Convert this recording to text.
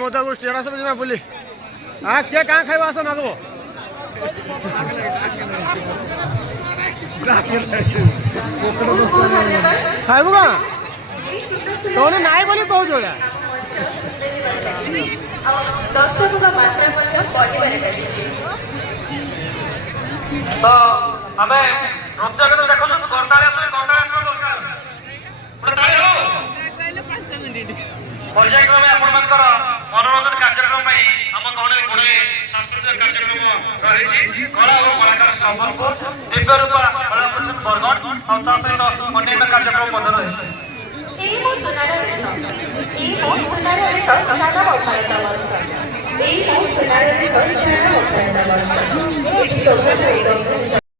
बोधा गोष्ठी एड़ा सब जिमा बुली हां के का खाइबा आस मागबो खाइबो का तोने नाइ बोली कहू जोड़ा दर्शक का मात्रा मतलब बढ़िबारे लागिଛି तो हमें रोजगार देखो करतारे दरकार गोटे ताली हो पर्यायक्रमे आपणकर मनोरंजन कार्यक्रम आम गणे गुड़े सांस्कृतिक कार्यक्रम रही कला और कलाकार संबलपुर दिव्य रूपा कलाप्रदर्शन बरगढ़ और सहित अन्य कार्यक्रम रही এই